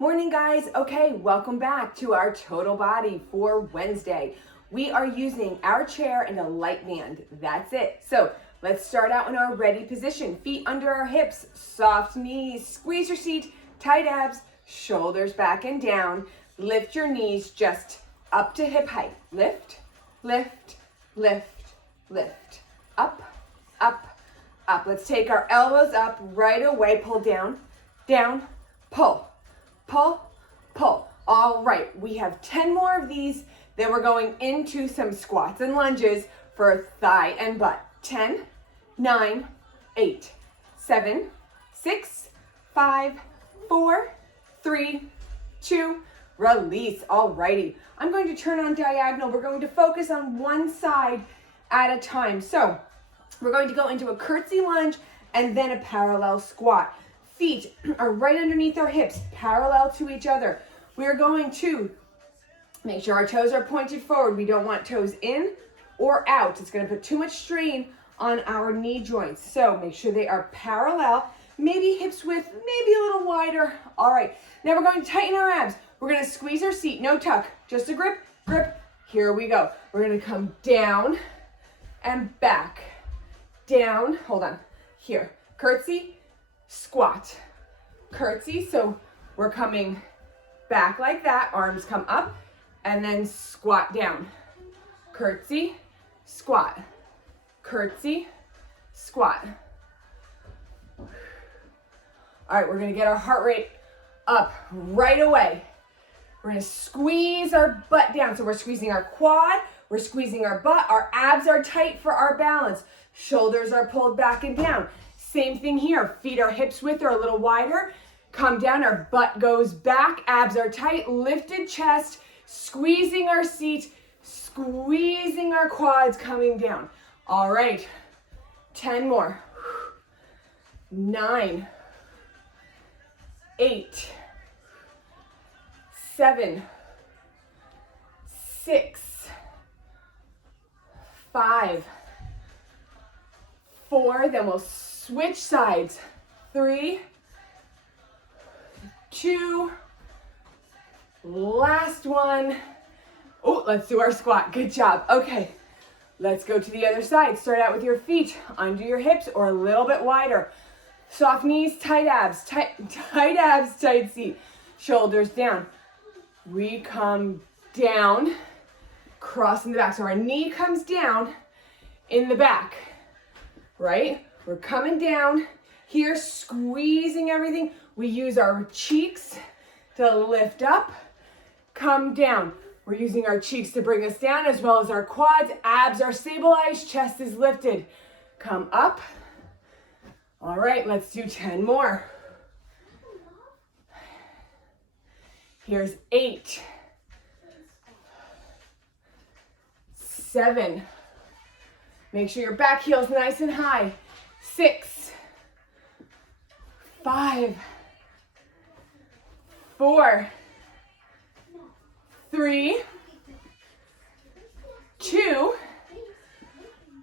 Morning, guys. Okay, welcome back to our total body for Wednesday. We are using our chair and a light band. That's it. So let's start out in our ready position. Feet under our hips, soft knees, squeeze your seat, tight abs, shoulders back and down. Lift your knees just up to hip height. Lift, lift, lift, lift. Up, up, up. Let's take our elbows up right away. Pull down, down, pull. Pull, pull. All right, we have 10 more of these. Then we're going into some squats and lunges for thigh and butt. 10, 9, 8, 7, 6, 5, 4, 3, 2, release. All righty. I'm going to turn on diagonal. We're going to focus on one side at a time. So we're going to go into a curtsy lunge and then a parallel squat. Feet are right underneath our hips, parallel to each other. We're going to make sure our toes are pointed forward. We don't want toes in or out. It's going to put too much strain on our knee joints. So make sure they are parallel, maybe hips width, maybe a little wider. All right, now we're going to tighten our abs. We're going to squeeze our seat, no tuck, just a grip, grip. Here we go. We're going to come down and back, down, hold on, here, curtsy, squat, curtsy. So we're coming back like that, arms come up, and then squat down. Curtsy, squat, curtsy, squat. All right, we're gonna get our heart rate up right away. We're gonna squeeze our butt down. So we're squeezing our quad, we're squeezing our butt, our abs are tight for our balance. Shoulders are pulled back and down. Same thing here, feet are hips width or a little wider. Come down, our butt goes back, abs are tight, lifted chest, squeezing our seat, squeezing our quads, coming down. All right, 10 more. 9, 8, 7, 6, 5, 4, then we'll switch sides. 3, 2, last one. Oh, let's do our squat. Good job. Okay, let's go to the other side. Start out with your feet under your hips or a little bit wider. Soft knees, tight abs, tight abs, tight seat. Shoulders down. We come down, crossing the back. So our knee comes down in the back, right? We're coming down here, squeezing everything. We use our cheeks to lift up, come down. We're using our cheeks to bring us down as well as our quads. Abs are stabilized, chest is lifted. Come up. All right, let's do 10 more. Here's 8, 7. Make sure your back heel's nice and high. 6, 5, 4, 3, 2,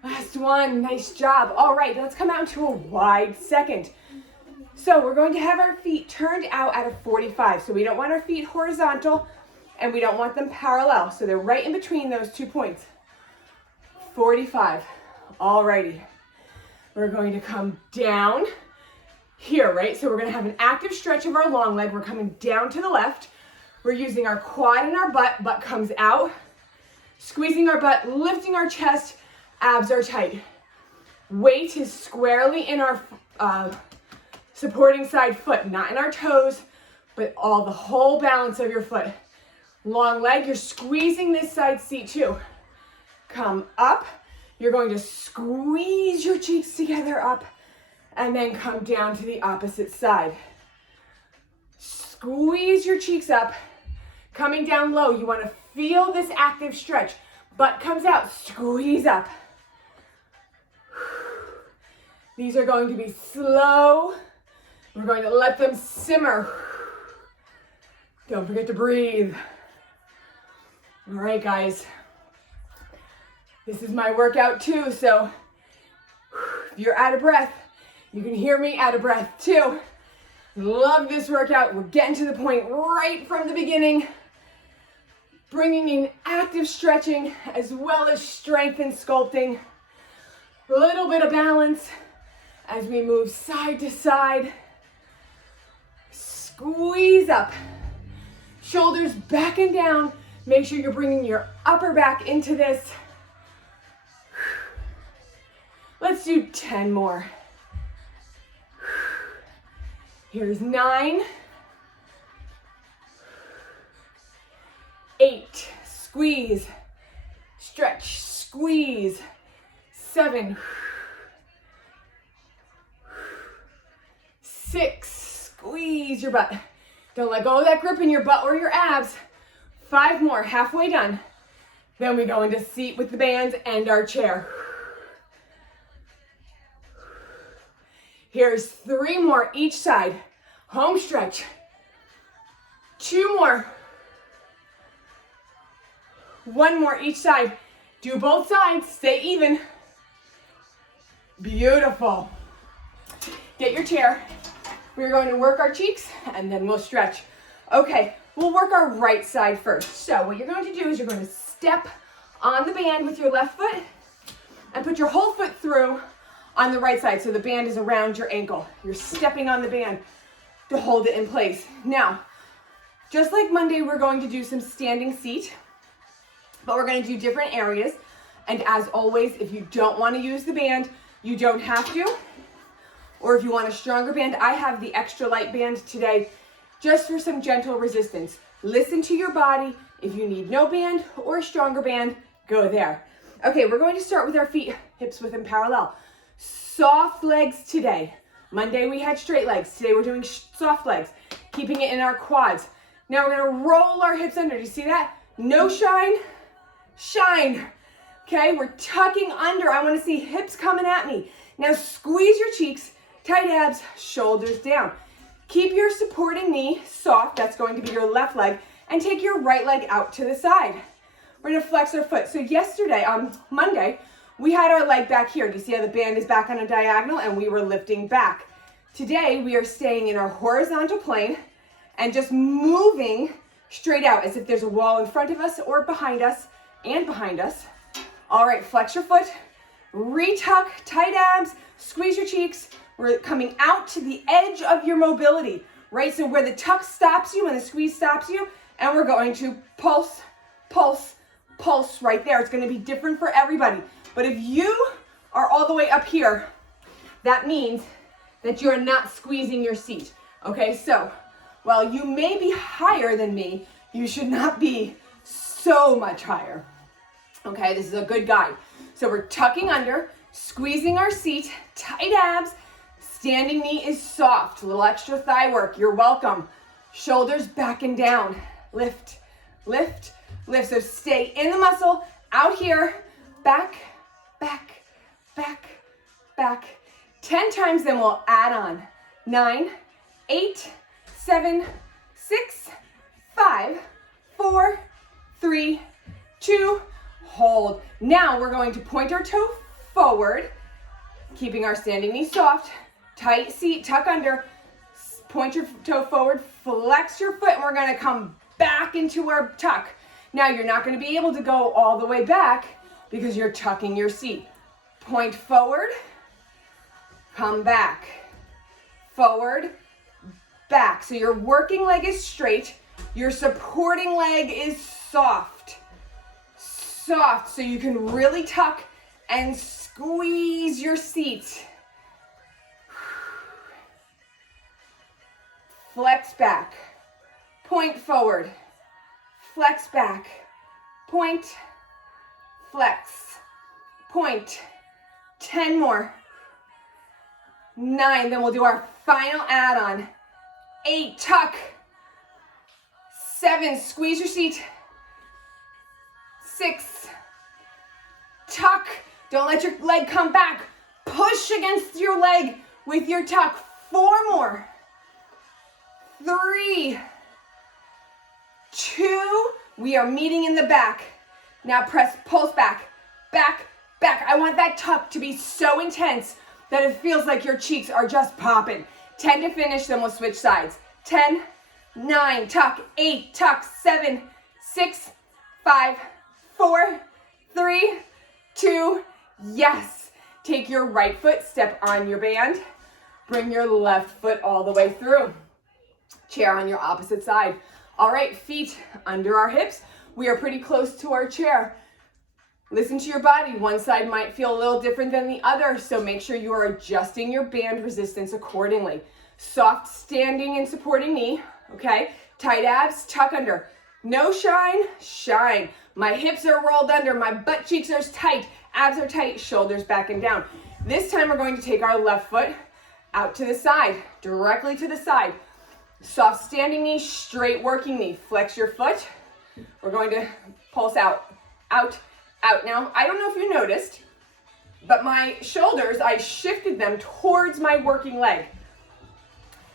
last one. Nice job. All right, let's come out into a wide second. So we're going to have our feet turned out at a 45. So we don't want our feet horizontal and we don't want them parallel. So they're right in between those 2 points. 45. All righty. We're going to come down here, right? So we're going to have an active stretch of our long leg. We're coming down to the left. We're using our quad and our butt comes out, squeezing our butt, lifting our chest, abs are tight. Weight is squarely in our supporting side foot, not in our toes, but the whole balance of your foot. Long leg, you're squeezing this side seat too. Come up, you're going to squeeze your cheeks together up, and then come down to the opposite side. Squeeze your cheeks up, coming down low. You want to feel this active stretch. Butt comes out, squeeze up. These are going to be slow. We're going to let them simmer. Don't forget to breathe. All right, guys. This is my workout too, so if you're out of breath, you can hear me out of breath too. Love this workout. We're getting to the point right from the beginning. Bringing in active stretching as well as strength and sculpting. A little bit of balance as we move side to side. Squeeze up. Shoulders back and down. Make sure you're bringing your upper back into this. Let's do 10 more. Here's 9. 8, squeeze, stretch, squeeze. 7, 6, squeeze your butt. Don't let go of that grip in your butt or your abs. 5 more, halfway done. Then we go into seat with the bands and our chair. Here's 3 more each side. Home stretch. 2 more. 1 more each side. Do both sides, stay even. Beautiful. Get your chair. We're going to work our cheeks and then we'll stretch. Okay, we'll work our right side first. So what you're going to do is you're going to step on the band with your left foot and put your whole foot through on the right side so the band is around your ankle. You're stepping on the band to hold it in place. Now, just like Monday, we're going to do some standing seat, but we're going to do different areas. And as always, if you don't want to use the band, you don't have to. Or if you want a stronger band, I have the extra light band today just for some gentle resistance. Listen to your body. If you need no band or a stronger band, go there. Okay, we're going to start with our feet, hips width and parallel. Soft legs today. Monday we had straight legs. Today we're doing soft legs, keeping it in our quads. Now we're going to roll our hips under. Do you see that? No shine, shine. Okay, we're tucking under. I want to see hips coming at me. Now squeeze your cheeks, tight abs, shoulders down. Keep your supporting knee soft. That's going to be your left leg. And take your right leg out to the side. We're going to flex our foot. So yesterday, on Monday, we had our leg back here. Do you see how the band is back on a diagonal and we were lifting back? Today, we are staying in our horizontal plane and just moving straight out as if there's a wall in front of us or behind us and behind us. All right, flex your foot, retuck, tight abs, squeeze your cheeks. We're coming out to the edge of your mobility, right? So where the tuck stops you and the squeeze stops you, and we're going to pulse, pulse, pulse right there. It's going to be different for everybody. But if you are all the way up here, that means that you're not squeezing your seat. Okay, so while you may be higher than me, you should not be so much higher. Okay, this is a good guide. So we're tucking under, squeezing our seat, tight abs, standing knee is soft, a little extra thigh work, you're welcome. Shoulders back and down, lift, lift, lift. So stay in the muscle, out here, back, back, back, back. 10 times, then we'll add on. 9, 8, 7, 6, 5, 4, 3, 2, hold. Now we're going to point our toe forward, keeping our standing knee soft, tight seat, tuck under, point your toe forward, flex your foot, and we're gonna come back into our tuck. Now you're not gonna be able to go all the way back because you're tucking your seat. Point forward, come back, forward, back. So your working leg is straight, your supporting leg is soft. Soft, so you can really tuck and squeeze your seat. Flex back, point forward, flex back, point, flex, point. 10 more. 9, then we'll do our final add-on. 8, tuck. 7, squeeze your seat. 6, tuck. Don't let your leg come back. Push against your leg with your tuck. 4 more. 3, 2, we are meeting in the back. Now press, pulse back, back, back. I want that tuck to be so intense that it feels like your cheeks are just popping. 10 to finish, then we'll switch sides. 10, 9, tuck, 8, tuck, 7, 6, 5, 4, 3, 2, yes. Take your right foot, step on your band. Bring your left foot all the way through. Chair on your opposite side. All right, feet under our hips. We are pretty close to our chair. Listen to your body. One side might feel a little different than the other, so make sure you are adjusting your band resistance accordingly. Soft standing and supporting knee, okay? Tight abs, tuck under. No shine, shine. My hips are rolled under, my butt cheeks are tight, abs are tight, shoulders back and down. This time we're going to take our left foot out to the side, directly to the side. Soft standing knee, straight working knee. Flex your foot. We're going to pulse out, out, out. Now, I don't know if you noticed, but my shoulders, I shifted them towards my working leg.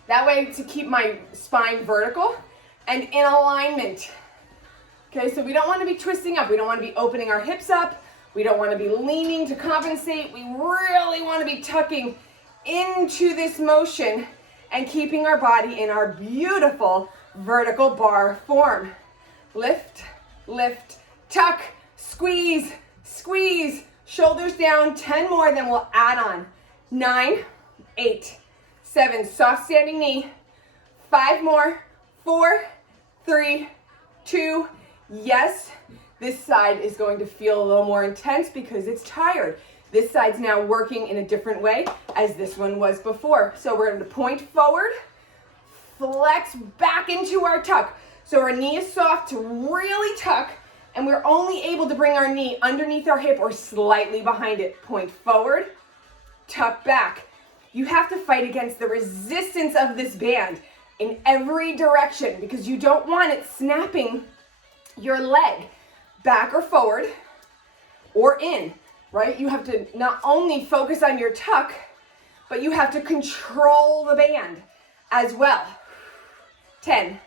That way to keep my spine vertical and in alignment. Okay, so we don't want to be twisting up. We don't want to be opening our hips up. We don't want to be leaning to compensate. We really want to be tucking into this motion and keeping our body in our beautiful vertical bar form. Lift, lift, tuck, squeeze, squeeze, shoulders down, 10 more, then we'll add on. 9, 8, 7, soft standing knee, 5 more, 4, 3, 2, yes. This side is going to feel a little more intense because it's tired. This side's now working in a different way as this one was before. So we're going to point forward, flex back into our tuck. So our knee is soft to really tuck, and we're only able to bring our knee underneath our hip or slightly behind it. Point forward, tuck back. You have to fight against the resistance of this band in every direction because you don't want it snapping your leg back or forward or in, right? You have to not only focus on your tuck, but you have to control the band as well. 10,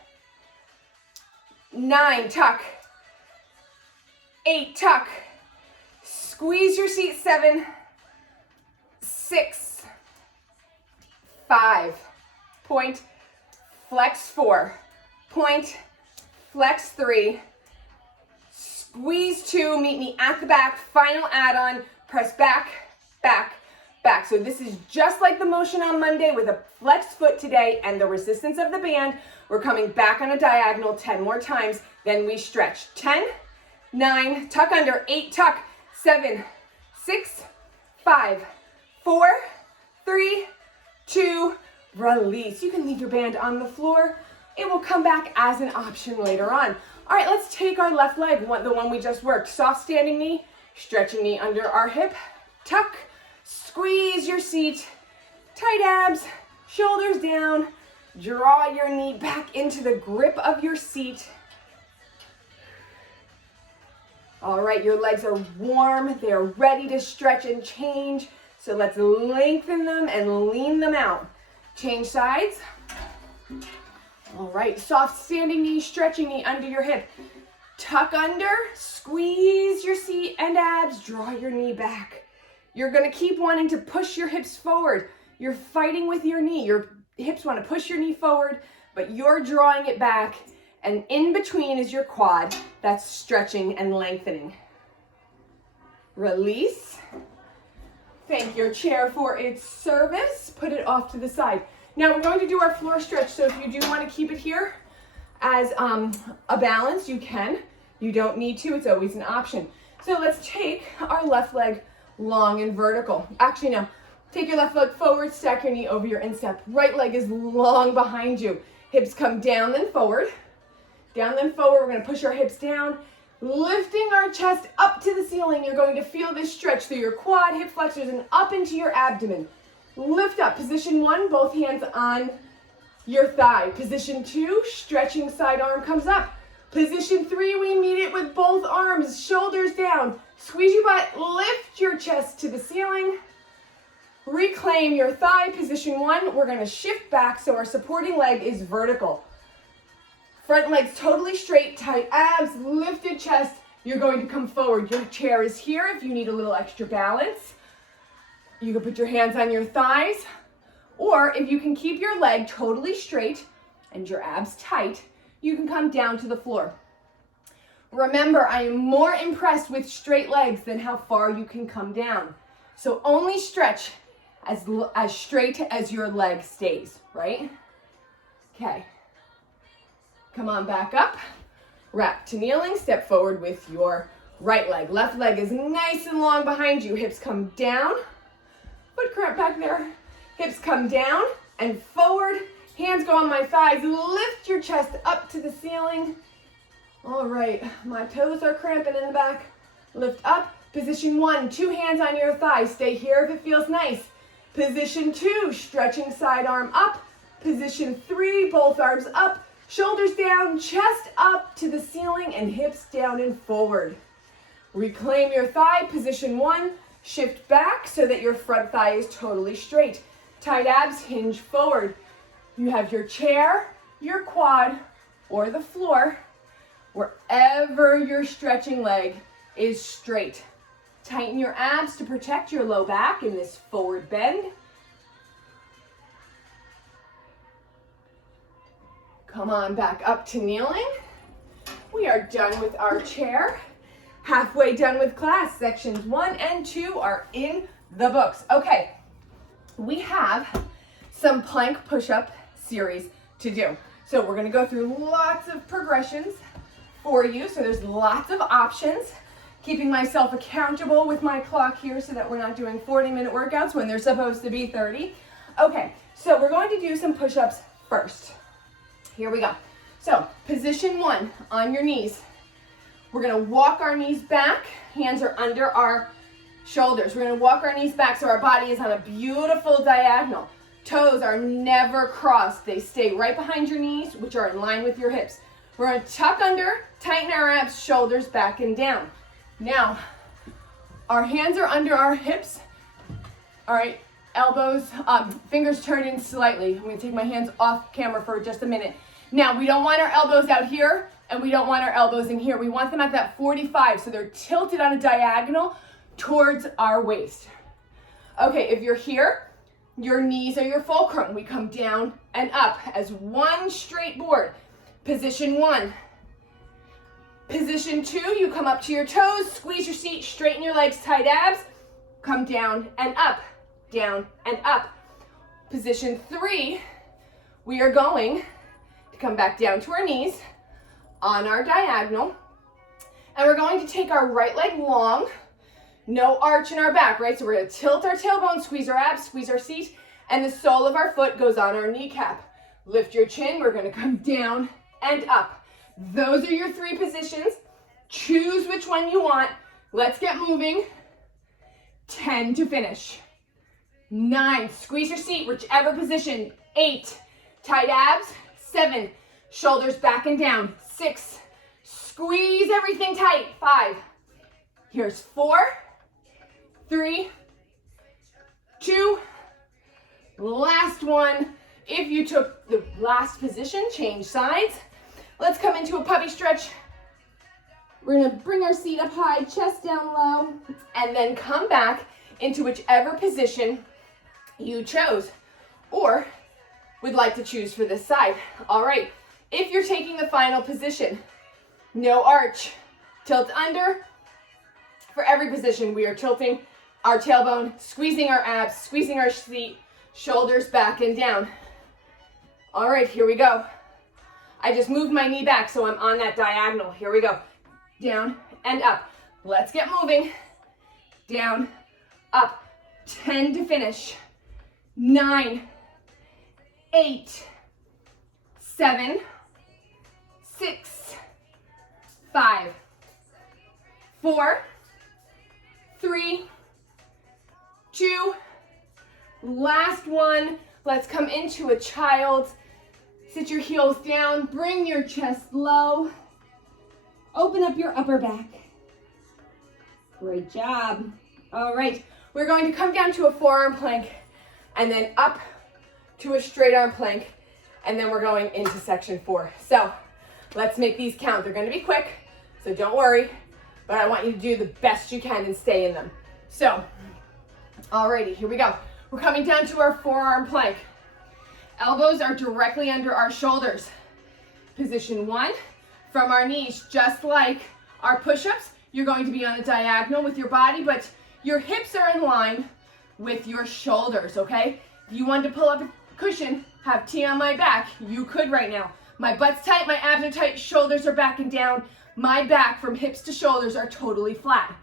9, tuck, 8, tuck, squeeze your seat, 7, 6, 5, point, flex 4, point, flex 3, squeeze 2, meet me at the back, final add-on, press back, back, back. So this is just like the motion on Monday with a flex foot today and the resistance of the band. We're coming back on a diagonal 10 more times, then we stretch. 10, 9, tuck under, 8, tuck, 7, 6, 5, 4, 3, 2, release. You can leave your band on the floor. It will come back as an option later on. All right, let's take our left leg, the one we just worked. Soft standing knee, stretching knee under our hip, tuck, squeeze your seat, tight abs, shoulders down, draw your knee back into the grip of your seat. All right, your legs are warm, they're ready to stretch and change, so let's lengthen them and lean them out. Change sides. All right, soft standing knee, stretching knee under your hip. Tuck under, squeeze your seat and abs, draw your knee back. You're gonna keep wanting to push your hips forward. You're fighting with your knee. Your hips wanna push your knee forward, but you're drawing it back, and in between is your quad. That's stretching and lengthening. Release. Thank your chair for its service. Put it off to the side. Now we're going to do our floor stretch, so if you do want to keep it here as a balance, you can. You don't need to, it's always an option. So let's take our left leg long and vertical. Actually, no, take your left leg forward, stack your knee over your instep. Right leg is long behind you. Hips come down, then forward. Down, then forward. We're going to push our hips down, lifting our chest up to the ceiling. You're going to feel this stretch through your quad, hip flexors, and up into your abdomen. Lift up. Position 1, both hands on your thigh. Position 2, stretching side arm comes up. Position 3, we meet it with both arms, shoulders down. Squeeze your butt, lift your chest to the ceiling. Reclaim your thigh. Position 1, we're going to shift back so our supporting leg is vertical. Front leg's totally straight, tight abs, lifted chest. You're going to come forward. Your chair is here if you need a little extra balance. You can put your hands on your thighs Or if you can keep your leg totally straight and your abs tight, you can come down to the floor. Remember, I am more impressed with straight legs than how far you can come down. So only stretch as straight as your leg stays, right? Okay. Come on back up. Wrap to kneeling. Step forward with your right leg. Left leg is nice and long behind you. Hips come down. Foot cramp back there. Hips come down and forward. Hands go on my thighs. Lift your chest up to the ceiling. All right, my toes are cramping in the back. Lift up. Position 1, 2 hands on your thighs. Stay here if it feels nice. Position 2, stretching side arm up. Position 3, both arms up. Shoulders down, chest up to the ceiling, and hips down and forward. Reclaim your thigh. Position 1, shift back so that your front thigh is totally straight. Tight abs, hinge forward. You have your chair, your quad, or the floor, wherever your stretching leg is straight. Tighten your abs to protect your low back in this forward bend. Come on back up to kneeling. We are done with our chair. Halfway done with class. Sections 1 and 2 are in the books. Okay, we have some plank push-up series to do. So we're gonna go through lots of progressions for you. So there's lots of options. Keeping myself accountable with my clock here so that we're not doing 40-minute workouts when they're supposed to be 30. Okay, so we're going to do some push-ups first. Here we go. So position 1, on your knees. We're gonna walk our knees back. Hands are under our shoulders. We're gonna walk our knees back so our body is on a beautiful diagonal. Toes are never crossed. They stay right behind your knees, which are in line with your hips. We're gonna tuck under, tighten our abs, shoulders back and down. Now, our hands are under our hips. All right, elbows, fingers turned in slightly. I'm gonna take my hands off camera for just a minute. Now, we don't want our elbows out here, and we don't want our elbows in here. We want them at that 45, so they're tilted on a diagonal towards our waist. Okay, if you're here, your knees are your fulcrum. We come down and up as one straight board. Position 1. Position 2, you come up to your toes, squeeze your seat, straighten your legs, tight abs, come down and up, down and up. Position 3, we are going to come back down to our knees on our diagonal, and we're going to take our right leg long, no arch in our back, right? So we're gonna tilt our tailbone, squeeze our abs, squeeze our seat, and the sole of our foot goes on our kneecap. Lift your chin, we're gonna come down and up. Those are your 3 positions. Choose which one you want. Let's get moving. 10 to finish. 9, squeeze your seat, whichever position. 8, tight abs. 7, shoulders back and down. 6, squeeze everything tight. 5, here's 4, 3, 2, last one. If you took the last position, change sides. Let's come into a puppy stretch. We're gonna bring our seat up high, chest down low, and then come back into whichever position you chose or would like to choose for this side. All right, if you're taking the final position, no arch, tilt under. For every position, we are tilting our tailbone, squeezing our abs, squeezing our seat, shoulders back and down. All right, here we go. I just moved my knee back, so I'm on that diagonal. Here we go. Down and up. Let's get moving. Down, up. 10 to finish. 9, 8, 7, 6, 5, 4, 3, 2, last one. Let's come into a child's. Sit your heels down, bring your chest low. Open up your upper back. Great job. All right, we're going to come down to a forearm plank and then up to a straight arm plank, and then we're going into section 4. So let's make these count. They're gonna be quick, so don't worry, but I want you to do the best you can and stay in them. So, alrighty, here we go. We're coming down to our forearm plank. Elbows are directly under our shoulders. Position 1, from our knees, just like our push-ups, you're going to be on a diagonal with your body, but your hips are in line with your shoulders, okay? If you wanted to pull up a cushion, have tea on my back, you could right now. My butt's tight, my abs are tight, shoulders are back and down. My back from hips to shoulders are totally flat.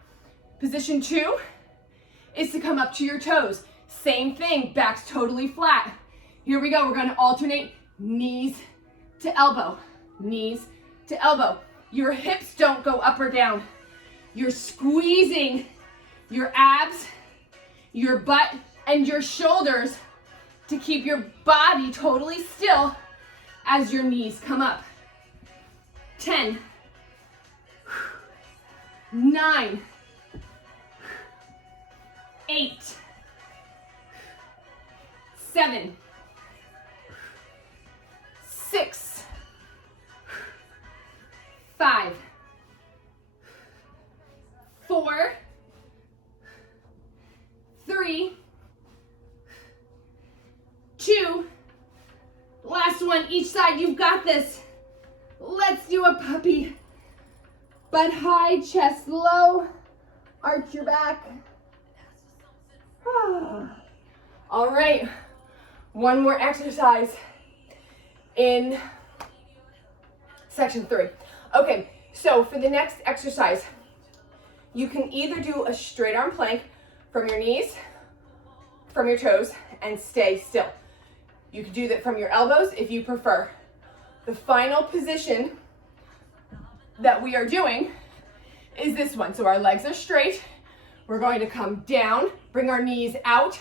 Position 2 is to come up to your toes. Same thing, back's totally flat. Here we go, we're gonna alternate knees to elbow, knees to elbow. Your hips don't go up or down. You're squeezing your abs, your butt, and your shoulders to keep your body totally still as your knees come up. 10, 9, 8, 7, 6, 5, 4, 3, 2, last one, each side, you've got this. Let's do a puppy. Butt high, chest low, arch your back. All right, one more exercise in section 3. Okay, so for the next exercise, you can either do a straight arm plank from your knees, from your toes, and stay still. You can do that from your elbows if you prefer. The final position that we are doing is this one. So our legs are straight. We're going to come down, bring our knees out,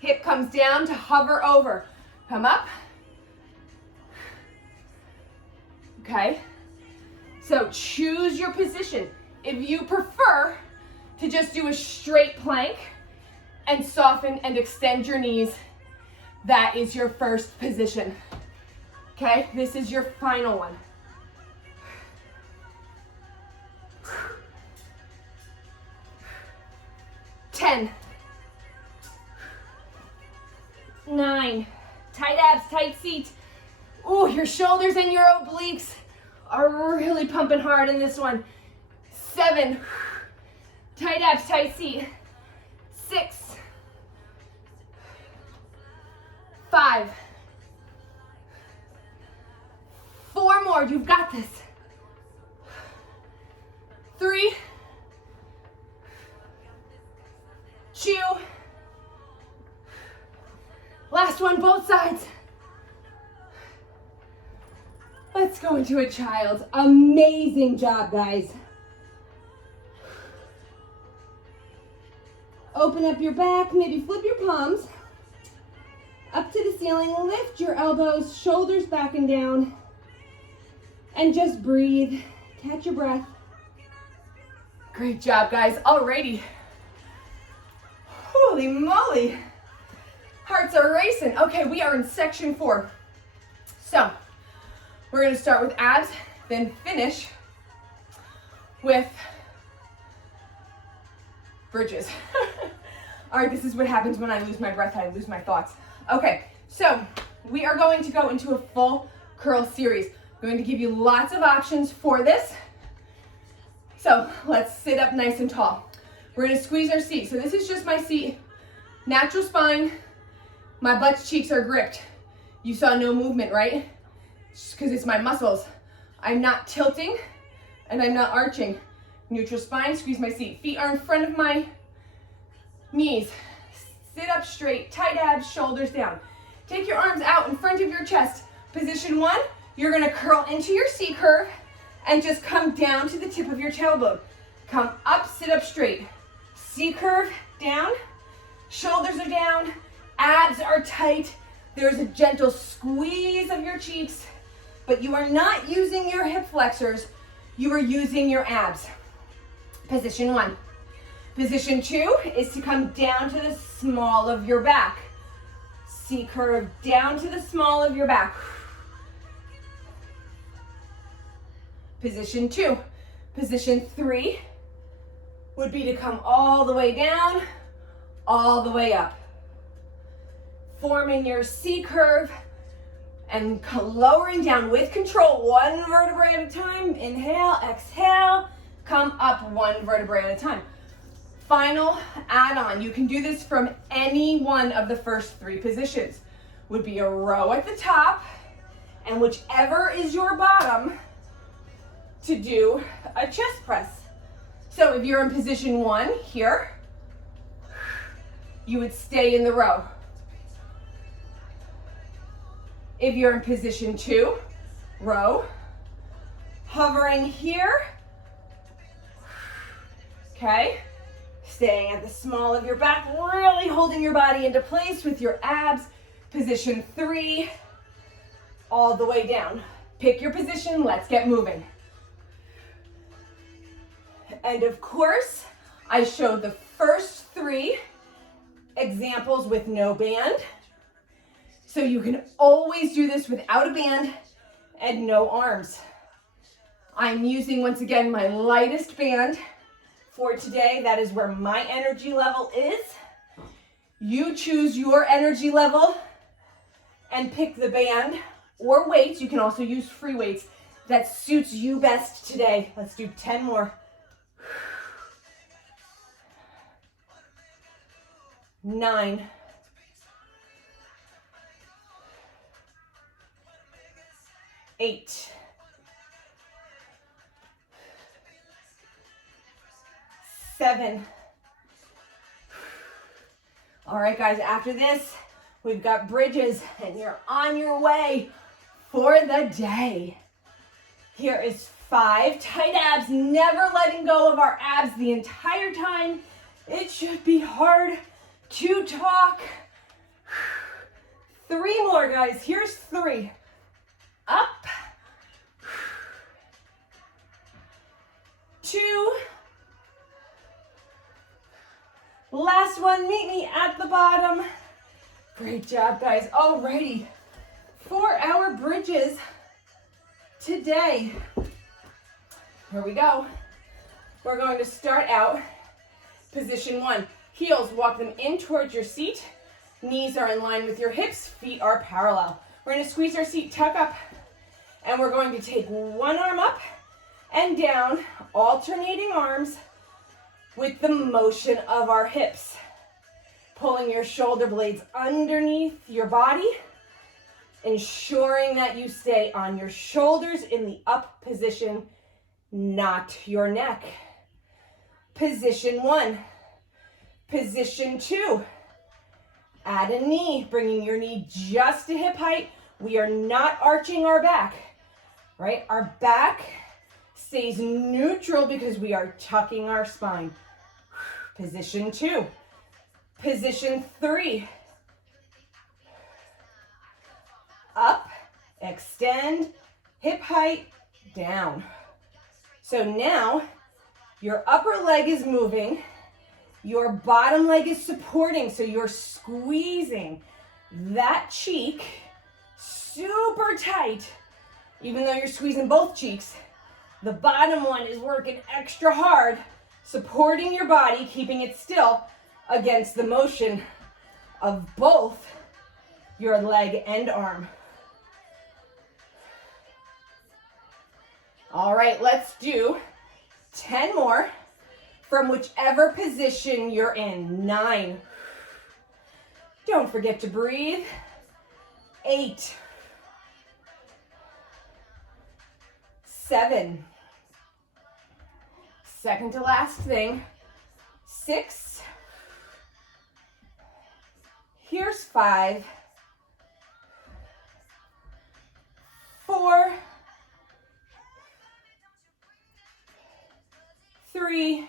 hip comes down to hover over. Come up. Okay. So choose your position. If you prefer to just do a straight plank and soften and extend your knees, that is your first position. Okay, this is your final one. 10, 9, tight abs, tight seat. Ooh, your shoulders and your obliques are really pumping hard in this one. 7, tight abs, tight seat. 6, 5, 4 more, you've got this. 3, 2, last one, both sides. Let's go into a child's. Amazing job, guys. Open up your back, maybe flip your palms up to the ceiling, lift your elbows, shoulders back and down, and just breathe, catch your breath. Great job, guys. Alrighty. Holy moly. Hearts are racing. Okay, we are in section 4. So, we're gonna start with abs, then finish with bridges. All right, this is what happens when I lose my breath, I lose my thoughts. Okay, so we are going to go into a full curl series. I'm going to give you lots of options for this. So let's sit up nice and tall. We're gonna squeeze our seat. So this is just my seat, natural spine, my butt cheeks are gripped. You saw no movement, right? Just because it's my muscles. I'm not tilting and I'm not arching. Neutral spine, squeeze my seat. Feet are in front of my knees. Sit up straight, tight abs, shoulders down. Take your arms out in front of your chest. Position 1, you're gonna curl into your C curve and just come down to the tip of your tailbone. Come up, sit up straight. C curve, down, shoulders are down, abs are tight. There's a gentle squeeze of your cheeks, but you are not using your hip flexors, you are using your abs. Position 1. Position 2 is to come down to the small of your back. C curve down to the small of your back. Position 2. Position 3 would be to come all the way down, all the way up. forming your C curve and lowering down with control, one vertebrae at a time. Inhale, exhale, come up one vertebrae at a time. Final add-on, you can do this from any one of the first three positions. Would be a row at the top, and whichever is your bottom, to do a chest press. So if you're in position 1 here, you would stay in the row. If you're in position 2, row, hovering here, okay? Staying at the small of your back, really holding your body into place with your abs. Position 3, all the way down. Pick your position, let's get moving. And of course, I showed the first 3 examples with no band. So you can always do this without a band and no arms. I'm using, once again, my lightest band for today. That is where my energy level is. You choose your energy level and pick the band or weights. You can also use free weights that suits you best today. Let's do 10 more. 9. 8. 7. All right, guys, after this, we've got bridges, and you're on your way for the day. Here is 5 tight abs, never letting go of our abs the entire time. It should be hard to talk. 3 more, guys. Here's 3. Up. 2. Last one, meet me at the bottom. Great job, guys. Alrighty, for our bridges today, here we go. We're going to start out position 1. Heels, walk them in towards your seat. Knees are in line with your hips. Feet are parallel. We're going to squeeze our seat, tuck up, and we're going to take one arm up and down, alternating arms with the motion of our hips. Pulling your shoulder blades underneath your body, ensuring that you stay on your shoulders in the up position, not your neck. Position 1. Position 2. Add a knee, bringing your knee just to hip height. We are not arching our back, right? Our back stays neutral because we are tucking our spine. Position 2. Position 3. Up, extend, hip height, down. So now your upper leg is moving, your bottom leg is supporting, so you're squeezing that cheek super tight. Even though you're squeezing both cheeks, the bottom one is working extra hard, supporting your body, keeping it still against the motion of both your leg and arm. All right, let's do 10 more from whichever position you're in. 9. Don't forget to breathe. 8. 7. Second to last thing. 6. Here's 5. 4. 3.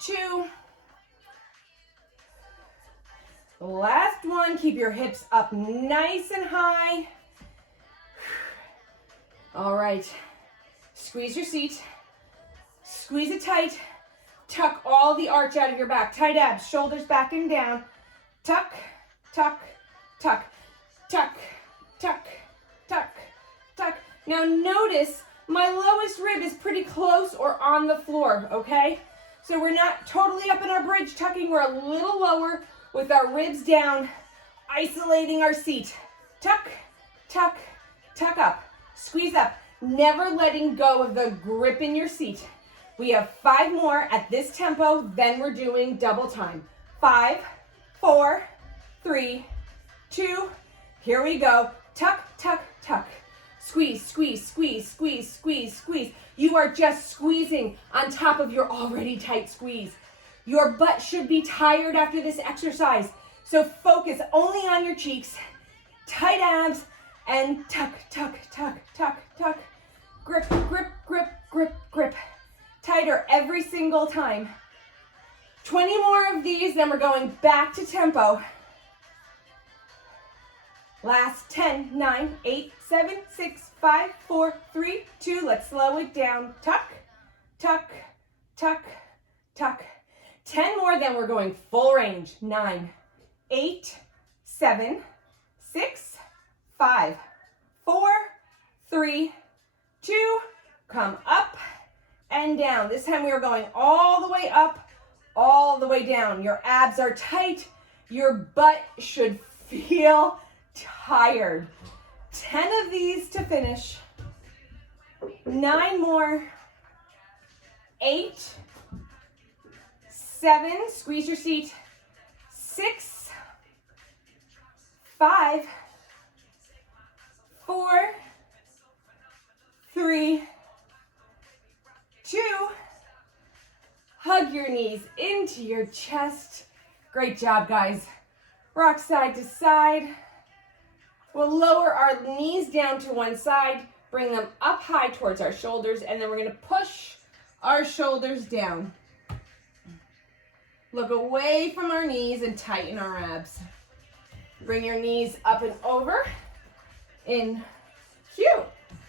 2. Last one, keep your hips up nice and high. All right, squeeze your seat, squeeze it tight, tuck all the arch out of your back, tight abs, shoulders back and down, tuck, tuck, tuck, tuck, tuck, tuck, tuck. Now notice my lowest rib is pretty close or on the floor, okay? So we're not totally up in our bridge tucking. We're a little lower with our ribs down, isolating our seat. Tuck, tuck, tuck up, squeeze up, never letting go of the grip in your seat. We have 5 more at this tempo, then we're doing double time. 5, 4, 3, 2, here we go. Tuck, tuck, tuck. Squeeze, squeeze, squeeze, squeeze, squeeze, squeeze. You are just squeezing on top of your already tight squeeze. Your butt should be tired after this exercise. So focus only on your cheeks, tight abs, and tuck, tuck, tuck, tuck, tuck. Grip, grip, grip, grip, grip. Tighter every single time. 20 more of these, then we're going back to tempo. Last 10, 9, 8, 7, 6, 5, 4, 3, 2. Let's slow it down. Tuck, tuck, tuck, tuck. 10 more, then we're going full range. 9, 8, 7, 6, 5, 4, 3, 2. Come up and down. This time we are going all the way up, all the way down. Your abs are tight. Your butt should feel tired. 10 of these to finish. 9 more. 8, 7, squeeze your seat. 6, 5, 4, 3, 2. Hug your knees into your chest. Great job, guys. Rock side to side. We'll lower our knees down to one side, bring them up high towards our shoulders, and then we're going to push our shoulders down. Look away from our knees and tighten our abs. Bring your knees up and over. In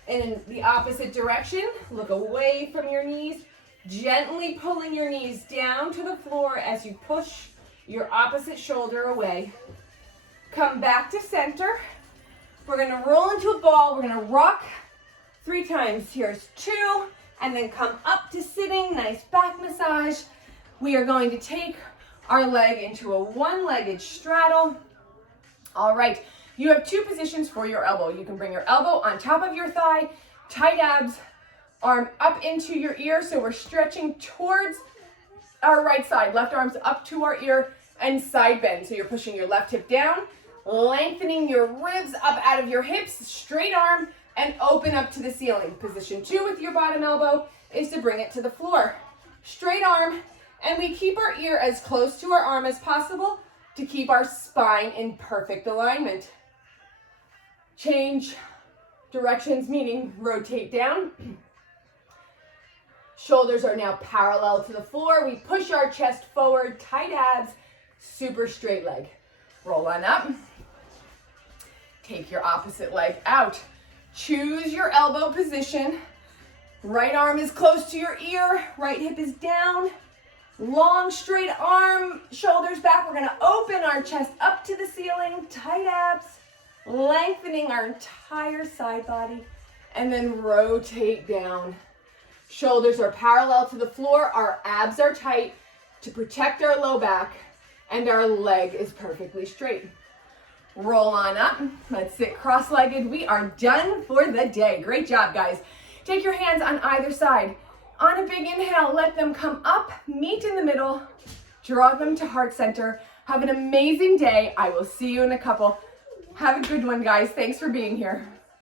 the opposite direction, look away from your knees, gently pulling your knees down to the floor as you push your opposite shoulder away. Come back to center. We're gonna roll into a ball. We're gonna rock 3 times. Here's 2, and then come up to sitting. Nice back massage. We are going to take our leg into a one-legged straddle. All right, you have 2 positions for your elbow. You can bring your elbow on top of your thigh, tight abs, arm up into your ear. So we're stretching towards our right side. Left arm's up to our ear and side bend. So you're pushing your left hip down, lengthening your ribs up out of your hips, straight arm, and open up to the ceiling. Position 2 with your bottom elbow is to bring it to the floor. Straight arm, and we keep our ear as close to our arm as possible to keep our spine in perfect alignment. Change directions, meaning rotate down. Shoulders are now parallel to the floor. We push our chest forward, tight abs, super straight leg. Roll on up. Take your opposite leg out. Choose your elbow position. Right arm is close to your ear. Right hip is down. Long, straight arm, shoulders back. We're gonna open our chest up to the ceiling, tight abs, lengthening our entire side body, and then rotate down. Shoulders are parallel to the floor. Our abs are tight to protect our low back, and our leg is perfectly straight. Roll on up. Let's sit cross-legged. We are done for the day. Great job, guys. Take your hands on either side. On a big inhale, let them come up, meet in the middle, draw them to heart center. Have an amazing day. I will see you in a couple. Have a good one, guys. Thanks for being here.